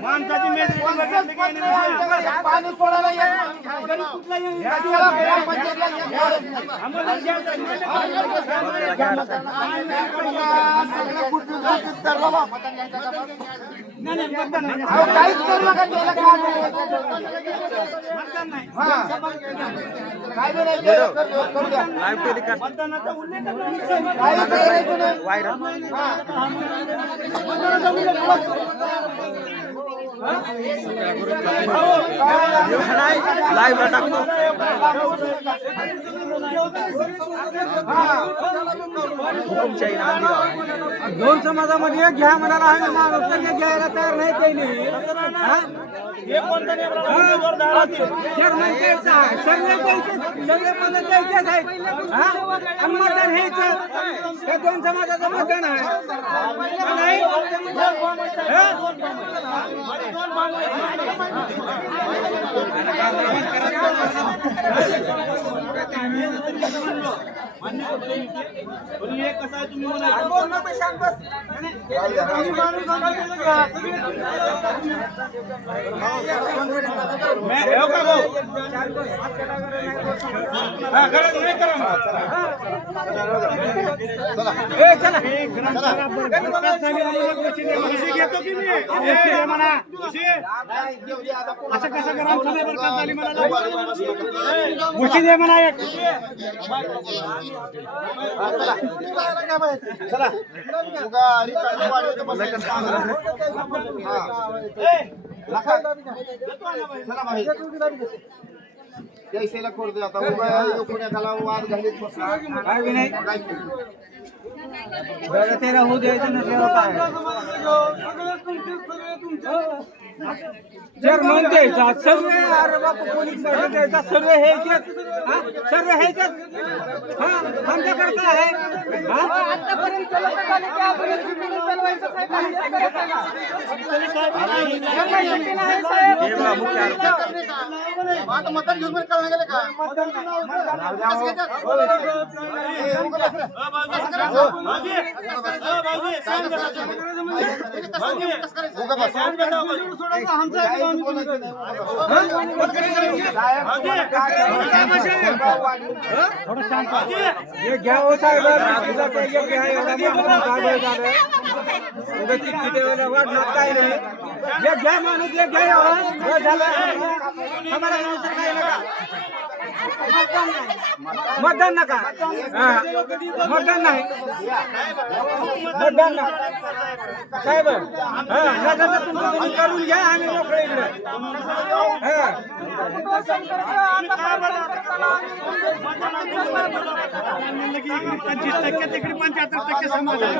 माणसाची मेजॉरिटी पाणी सोडायला काहीच करू नका दोन समाजामध्ये घ्या म्हणाला आहे माणूस घ्यायला तयार नाही त्यांनी मतदान हेच त्या दोन समाजाचं मतदान आहे कसं आहे तुम्ही जैसेला करतो आता पुण्याला वाद घालीत त्याला होऊ द्यायचं नसल्यावर काय जर म्हणते सर्व अरे बापू पोलीस द्यायचा सर्व ह्याच्यात सर्व ह्याच्यात आमच्याकडे काय आहे आतापर्यंत मतदान घेऊन कळलं गेलं का घ्यावं साहेब वाढणार काय नाही घ्या माणूस घ्या झालं आम्हाला काय नका मतदान नका मतदान नाही मतदान नाही साहेब तुम्ही करून घ्या आम्ही मोकळे इकडे 25% तिकडे 75% समाज आहे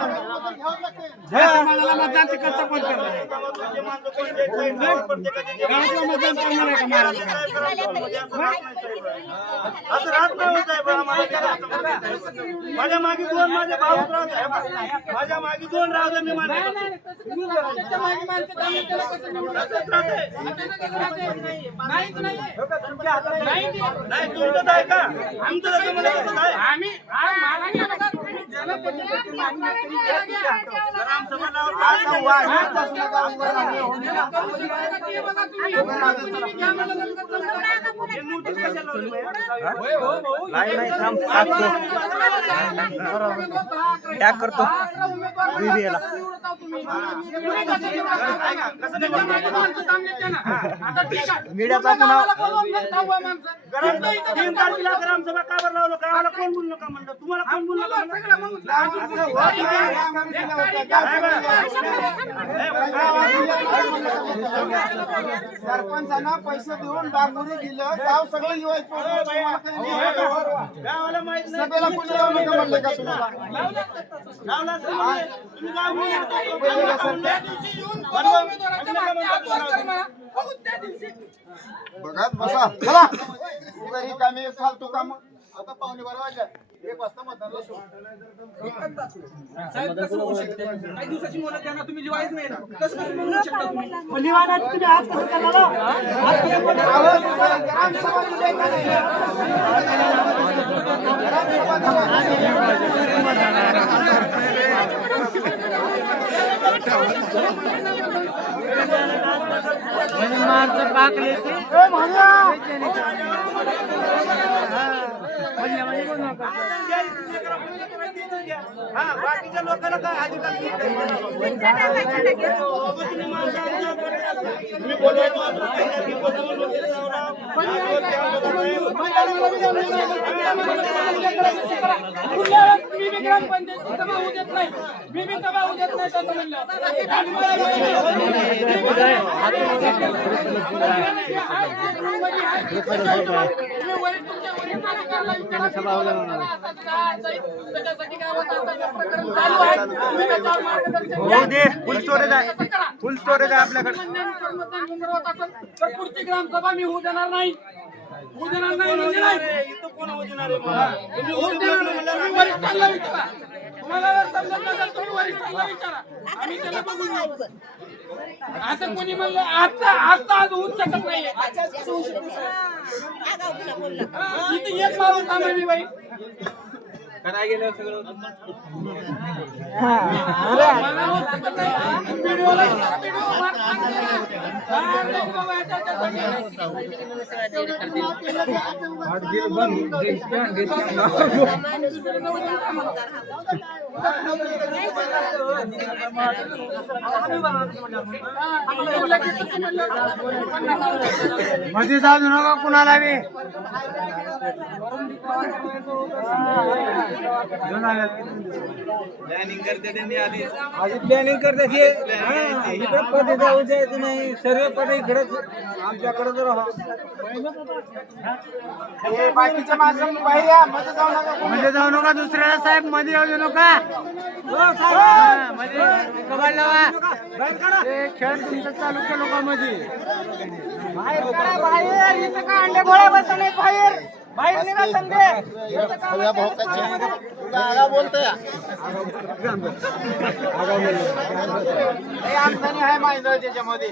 समाजाला मतदान तिकडचं पण करणार गावातलं मतदान करणार आहे का असं राहत नाही साहेब माझ्या मागे दोन माझे भाऊ माझ्या मागे दोन राहते मी नाही तुमचं आहे का आमचं तसं म्हणत आम्ही टॅग करतो मीडियाचा ग्रामसभा का बरं लावलं गावाला कोण बोलू नका म्हणलं तुम्हाला कोण बोलू नका सरपंचांना पैसे देऊन डांबुरी दिलं गाव सगळं गावाला माहित नाही सभेला कोणी जाऊ नका म्हणले का तुम्हाला बघत बसा चला उगारी कामे फालतू काम आता 11:15 वाजले 1 वाजता मतदानाला सुरू साहेब कसं होऊ शकते काही दिवसाची मुदत द्या ना तुम्ही लिवायच नाही ना कसं म्हणू शकता तुम्ही लिवायला तुम्ही आज कसं करणार ग्रामसभा हा बाकीच्या लोकांना काय अधिकार नाही. तुम्ही बोलवायचं होतं, काही बोलवून वगैरे लावला. मी बी ग्रामपंचायतची सभा होऊ देत नाही, मी बी सभा होऊ देत नाही असं म्हणलं. त्याच्यासाठी काय होतं असं प्रकरण चालू आहे. तुम्ही त्याच्यावर मार्गदर्शन होऊ दे, फुल स्टोरेज आहे, फुल स्टोरेज आहे आपल्याकडे. मतदान गुंडर होत असेल तर पुढची ग्रामसभा मी होऊ देणार नाही. होऊ देणार नाही म्हणजे नाही. इथं कोण होऊ देणार आहे मला? तुम्ही होऊ होऊ देणार देणार नाही नाही. तुम्ही म्हणल्यावर वरिष्ठांना विचारा. तुम्हाला जर समजत नसेल तुम्ही वरिष्ठांना विचारा. आम्ही त्याला बघून घेऊ. असं कोणी म्हणलं आजचा आज होऊच शकत नाही. इथे एक माणूस थांबली बाई. मला होऊच शकत नाही. व्हिडिओला विचारा, व्हिडिओ मार सांगते ना. हा, नाही बाबा, याच्यासाठी. मध्ये जाऊ देऊ नका कुणाला बी. आधी प्लॅनिंग करते हे. इकडे पदे जाऊ द्यायचं नाही. सर्व पदे इकडेच आमच्याकडे जर बाकीच्या माणसं बाहेर या. मध्ये जाऊ नका, मध्ये जाऊ नका. दुसऱ्याला साहेब मध्ये येऊ देऊ नका. मध्ये कबाड लावा. हे खेळ तुमचं चालू केलं का मध्ये? बाहेर करा, बाहेर. इथं का अंडे गोळ्या बसत नाही बाहेर. बाहेर निघा संडे. सगळ्या भाऊकाची आगा बोलतोय आमदानी आहे माझं त्याच्यामध्ये.